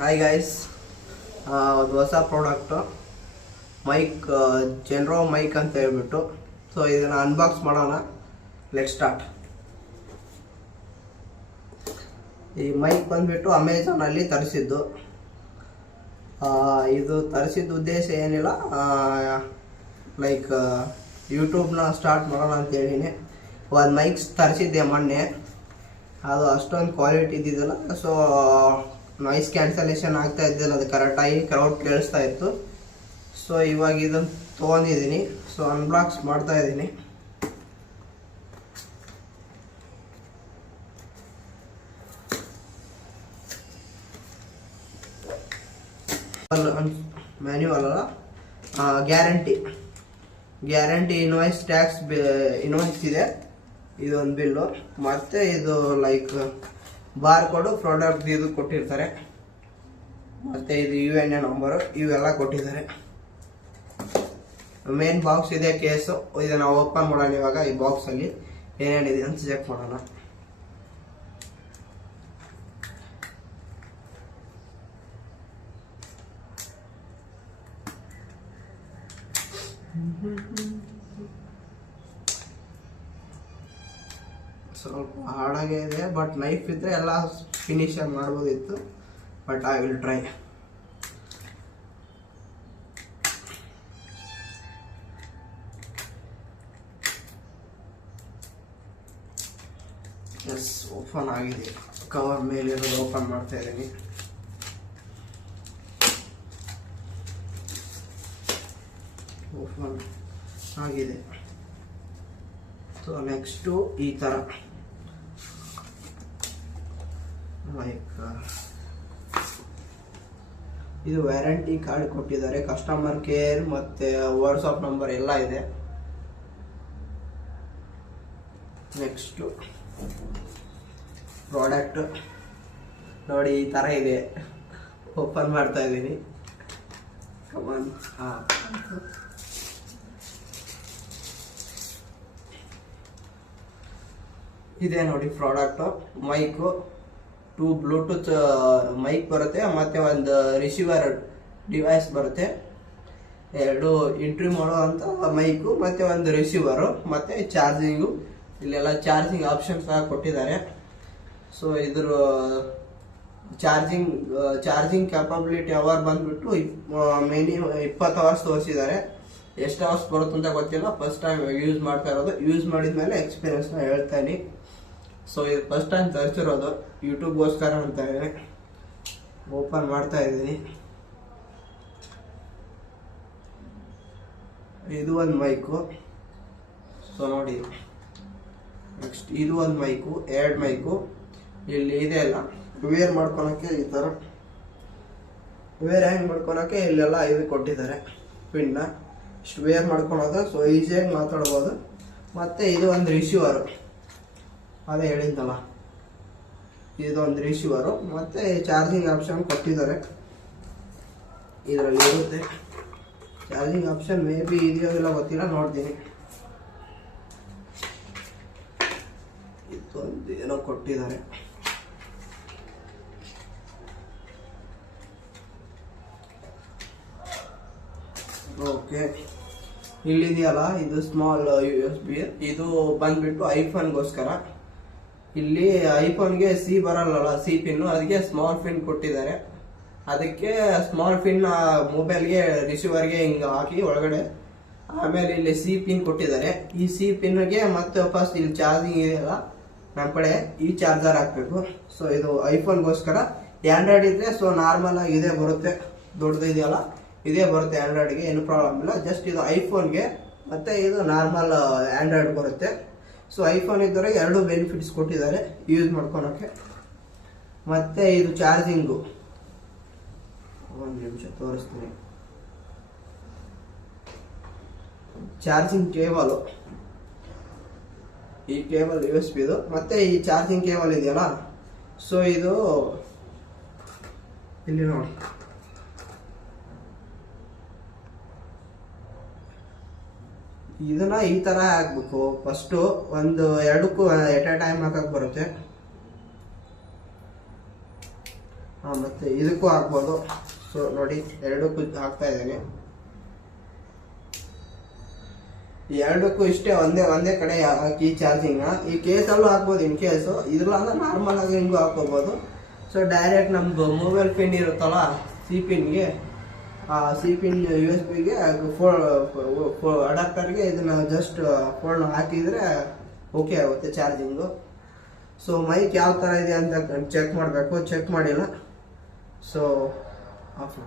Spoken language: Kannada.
ಹಾಯ್ ಗೈಸ್ ಒಂದು ಹೊಸ ಪ್ರಾಡಕ್ಟು ಮೈಕ್ ಜೆನ್ರೋ ಮೈಕ್ ಅಂತ ಹೇಳ್ಬಿಟ್ಟು. ಸೊ ಇದನ್ನು ಅನ್ಬಾಕ್ಸ್ ಮಾಡೋಣ. ಲೆಟ್ ಸ್ಟಾರ್ಟ್ ಈ ಮೈಕ್ ಬಂದ್ಬಿಟ್ಟು ಅಮೆಝಾನಲ್ಲಿ ತರಿಸಿದ್ದು. ಇದು ತರಿಸಿದ ಉದ್ದೇಶ ಏನಿಲ್ಲ. ಲೈಕ್ ಯೂಟ್ಯೂಬ್ನ ಸ್ಟಾರ್ಟ್ ಮಾಡೋಣ ಅಂತ ಹೇಳಿನಿ. ಒಂದು ಮೈಕ್ಸ್ ತರಿಸಿದ್ದೆ ಮೊನ್ನೆ. ಅದು ಅಷ್ಟೊಂದು ಕ್ವಾಲಿಟಿ ಇದ್ದಿದ್ದಲ್ಲ. ಸೊ ನಾಯ್ಸ್ ಕ್ಯಾನ್ಸಲೇಷನ್ ಆಗ್ತಾ ಇದ್ದಿಲ್ಲ ಅದು ಕರೆಕ್ಟಾಗಿ ಕ್ರೌಡ್ ಕೇಳಿಸ್ತಾ ಇತ್ತು. ಸೊ ಇವಾಗ ಇದನ್ನು ತೊಗೊಂಡಿದ್ದೀನಿ. ಸೊ ಅನ್ಬ್ಲಾಕ್ಸ್ ಮಾಡ್ತಾ ಇದ್ದೀನಿ. ಮ್ಯಾನ್ಯುವಲ್ ಅಲ್ಲ? Guarantee guarantee invoice tax invoice ಇದೆ. ಇದೊಂದು ಬಿಲ್ಲು. ಮತ್ತೆ ಇದು ಲೈಕ್ ಬಾರ್ ಕೋಡು ಪ್ರಾಡಕ್ಟ್ ಇದು ಕೊಟ್ಟಿರ್ತಾರೆ. ಮತ್ತೆ ಇದು ಯು ಎನ್ ಎ ನಂಬರು ಇವೆಲ್ಲ ಕೊಟ್ಟಿದ್ದಾರೆ. ಮೇನ್ ಬಾಕ್ಸ್ ಇದೆ ಕೇಸು ಇದನ್ನ ಓಪನ್ ಮಾಡೋಣ ಇವಾಗ, ಈ ಬಾಕ್ಸಲ್ಲಿ ಏನೇನಿದೆ ಅಂತ ಚೆಕ್ ಮಾಡೋಣ. ಸ್ವಲ್ಪ ಹಾಡಾಗೆ ಇದೆ ಬಟ್ ನೈಫ್ ಇದ್ದರೆ ಎಲ್ಲ ಫಿನಿಶ್ ಆಗಿ ಮಾಡ್ಬೋದಿತ್ತು but I will try S open ಆಗಿದೆ. ಕವರ್ ಮೇಲಿರೋದು ಓಪನ್ ಮಾಡ್ತಾ ಇದ್ದೀನಿ. ಓಪನ್ ಆಗಿದೆ. ಸೊ ನೆಕ್ಸ್ಟು ಈ ಥರ ಲೈಕ್ ಇದು ವ್ಯಾರಂಟಿ ಕಾರ್ಡ್ ಕೊಟ್ಟಿದ್ದಾರೆ. ಕಸ್ಟಮರ್ ಕೇರ್ ಮತ್ತೆ ವಾಟ್ಸಪ್ ನಂಬರ್ ಎಲ್ಲ ಇದೆ. ನೆಕ್ಸ್ಟು ಪ್ರಾಡಕ್ಟ್ ನೋಡಿ, ಈ ಥರ ಇದೆ. ಓಪನ್ ಮಾಡ್ತಾ ಇದ್ದೀನಿ. ಕಮಾನ್ ಹಾಂ. ಇದೆ ನೋಡಿ product mic two bluetooth mic ಬರುತ್ತೆ, ಮತ್ತೆ ಒಂದು ರಿಸೀವರ್ ಡಿವೈಸ್ ಬರುತ್ತೆ. ಎರಡು ಎಂಟ್ರಿ ಮಾಡುವಂಥ ಮೈಕು ಮತ್ತೆ ಒಂದು ರಿಸೀವರು ಮತ್ತೆ ಚಾರ್ಜಿಂಗು ಇಲ್ಲೆಲ್ಲ ಚಾರ್ಜಿಂಗ್ ಆಪ್ಷನ್ಸ್ ಸಹ ಕೊಟ್ಟಿದ್ದಾರೆ. ಸೊ ಇದ್ರ ಚಾರ್ಜಿಂಗ್ ಚಾರ್ಜಿಂಗ್ ಕ್ಯಾಪಬಿಲಿಟಿ ಅವರ್ ಬಂದ್ಬಿಟ್ಟು ಮಿನಿ ಇಪ್ಪತ್ತು ಅವರ್ಸ್ ತೋರಿಸಿದ್ದಾರೆ. ಎಷ್ಟು ಅವರ್ಸ್ ಬರುತ್ತೆ ಅಂತ ಗೊತ್ತಿಲ್ಲ. ಫಸ್ಟ್ ಟೈಮ್ ಯೂಸ್ ಮಾಡ್ತಾ ಇರೋದು. ಯೂಸ್ ಮಾಡಿದ್ಮೇಲೆ ಎಕ್ಸ್ಪೀರಿಯನ್ಸ್ನ ಹೇಳ್ತಾನೆ ಸೊ ಇದು ಫಸ್ಟ್ ಟೈಮ್ ತರಿಸಿರೋದು ಯೂಟ್ಯೂಬ್ಗೋಸ್ಕರ ಅಂತ ಹೇಳಿ ಓಪನ್ ಮಾಡ್ತಾ ಇದ್ದೀನಿ. ಇದು ಒಂದು ಮೈಕು ಸೊ ನೋಡಿ. ನೆಕ್ಸ್ಟ್ ಇದು ಒಂದು ಮೈಕು ಎರಡು ಮೈಕು ಇಲ್ಲಿ ಇದೆ ಅಲ್ಲ. ವೇರ್ ಮಾಡ್ಕೊಳಕ್ಕೆ ಈ ಥರ ವೇರ್ ಹ್ಯಾಂಗ್ ಮಾಡ್ಕೊಳಕ್ಕೆ ಇಲ್ಲೆಲ್ಲ ಇದು ಕೊಟ್ಟಿದ್ದಾರೆ. ಪಿನ್ನ ಇಷ್ಟು ವೇರ್ ಮಾಡ್ಕೊಳೋದು ಸೊ ಈಸಿಯಾಗಿ ಮಾತಾಡ್ಬೋದು. ಮತ್ತು ಇದು ಒಂದು ರಿಸೀವರು ಅದೇ ಹೇಳಿದ್ನಲ್ಲ. ಇದೊಂದು ರಿಸೀವರು ಮತ್ತೆ ಚಾರ್ಜಿಂಗ್ ಆಪ್ಷನ್ ಕೊಟ್ಟಿದ್ದಾರೆ. ಇದರಲ್ಲಿ ಇರುತ್ತೆ. ಚಾರ್ಜಿಂಗ್ ಆಪ್ಷನ್ ಮೇ ಬಿ ಇದೆಯೋದಿಲ್ಲ ಗೊತ್ತಿಲ್ಲ, ನೋಡ್ತೀನಿ. ಇದೊಂದು ಏನೋ ಕೊಟ್ಟಿದ್ದಾರೆ. ಓಕೆ ಇಲ್ಲಿದೆಯಲ್ಲ, ಇದು ಸ್ಮಾಲ್ ಯು ಎಸ್ ಬಿ ಇದು ಬಂದ್ಬಿಟ್ಟು ಐಫೋನ್ಗೋಸ್ಕರ ಇಲ್ಲಿ ಐಫೋನ್ಗೆ ಸಿ ಬರಲ್ಲ ಸಿ ಪಿನ್ ಅದಕ್ಕೆ ಸ್ಮಾಲ್ ಪಿನ್ ಕೊಟ್ಟಿದ್ದಾರೆ. ಅದಕ್ಕೆ ಸ್ಮಾಲ್ ಪಿನ್ ಮೊಬೈಲ್ಗೆ ರಿಸೀವರ್ಗೆ ಹಿಂಗೆ ಹಾಕಿ ಒಳಗಡೆ. ಆಮೇಲೆ ಇಲ್ಲಿ ಸಿ ಪಿನ್ ಕೊಟ್ಟಿದ್ದಾರೆ. ಈ ಸಿ ಪಿನ್ಗೆ ಮತ್ತೆ ಫಸ್ಟ್ ಇಲ್ಲಿ ಚಾರ್ಜಿಂಗ್ ಇದೆಯಲ್ಲ ನಮ್ಮ ಕಡೆ ಈ ಚಾರ್ಜರ್ ಹಾಕಬೇಕು. ಸೊ ಇದು ಐಫೋನ್ಗೋಸ್ಕರ ಆಂಡ್ರಾಯ್ಡ್ ಇದ್ರೆ ಸೊ ನಾರ್ಮಲ್ ಆಗಿ ಇದೇ ಬರುತ್ತೆ. ದೊಡ್ಡದು ಇದೆಯಲ್ಲ, ಇದೇ ಬರುತ್ತೆ ಆ್ಯಂಡ್ರಾಯ್ಡ್ಗೆ ಏನು ಪ್ರಾಬ್ಲಮ್ ಇಲ್ಲ. ಜಸ್ಟ್ ಇದು ಐಫೋನ್ಗೆ ಮತ್ತೆ ಇದು ನಾರ್ಮಲ್ ಆಂಡ್ರಾಯ್ಡ್ ಬರುತ್ತೆ. ಸೊ ಐಫೋನ್ ಇದ್ದರೆ ಎರಡು ಬೆನಿಫಿಟ್ಸ್ ಕೊಟ್ಟಿದ್ದಾರೆ ಯೂಸ್ ಮಾಡ್ಕೊಳೋಕ್ಕೆ. ಮತ್ತು ಇದು ಚಾರ್ಜಿಂಗು ಒಂದು ನಿಮಿಷ ತೋರಿಸ್ತೀನಿ. ಚಾರ್ಜಿಂಗ್ ಕೇಬಲು ಈ ಕೇಬಲ್ ಯು ಎಸ್ ಬಿದು ಮತ್ತು ಈ ಚಾರ್ಜಿಂಗ್ ಕೇಬಲ್ ಇದೆಯಲ್ಲ? ಸೊ ಇದು, ಇಲ್ಲಿ ನೋಡಿ. ಇದನ್ನ ಈ ತರ ಹಾಕ್ಬೇಕು. ಫಸ್ಟ್ ಒಂದು ಎರಡಕ್ಕೂ ಎಟ್ ಎ ಟೈಮ್ ಹಾಕಕ್ ಬರುತ್ತೆ. ಹಾಂ, ಮತ್ತು ಇದಕ್ಕೂ ಹಾಕ್ಬೋದು. ಸೊ ನೋಡಿ, ಎರಡಕ್ಕೂ ಹಾಕ್ತಾ ಇದ್ದೀನಿ. ಎರಡಕ್ಕೂ ಇಷ್ಟೇ, ಒಂದೇ ಒಂದೇ ಕಡೆ ಹಾಕಿ ಚಾರ್ಜಿಂಗ್ನ ಈ ಕೇಸಲ್ಲೂ ಹಾಕ್ಬೋದು ಇನ್ ಕೇಸು ಇದ್ರಲ್ಲ ಅಂದ್ರೆ ನಾರ್ಮಲ್ ಆಗಿ ಹಿಂಗೂ ಹಾಕೋಬೋದು ಸೊ ಡೈರೆಕ್ಟ್ ನಮ್ದು ಮೊಬೈಲ್ ಪಿನ್ ಇರುತ್ತಲ್ಲ ಸಿ ಪಿನ್ಗೆ ಸಿ ಪಿನ್ ಯು ಎಸ್ ಬಿಗೆ ಫೋ ಅಡಾಪ್ಟರ್ಗೆ ಇದನ್ನು ಜಸ್ಟ್ ಫೋನ್ ಹಾಕಿದರೆ ಓಕೆ ಆಗುತ್ತೆ ಚಾರ್ಜಿಂಗು ಸೊ ಮೈಕ್ ಯಾವ ಥರ ಇದೆ ಅಂತ ಚೆಕ್ ಮಾಡಬೇಕು ಚೆಕ್ ಮಾಡಿಲ್ಲ. So of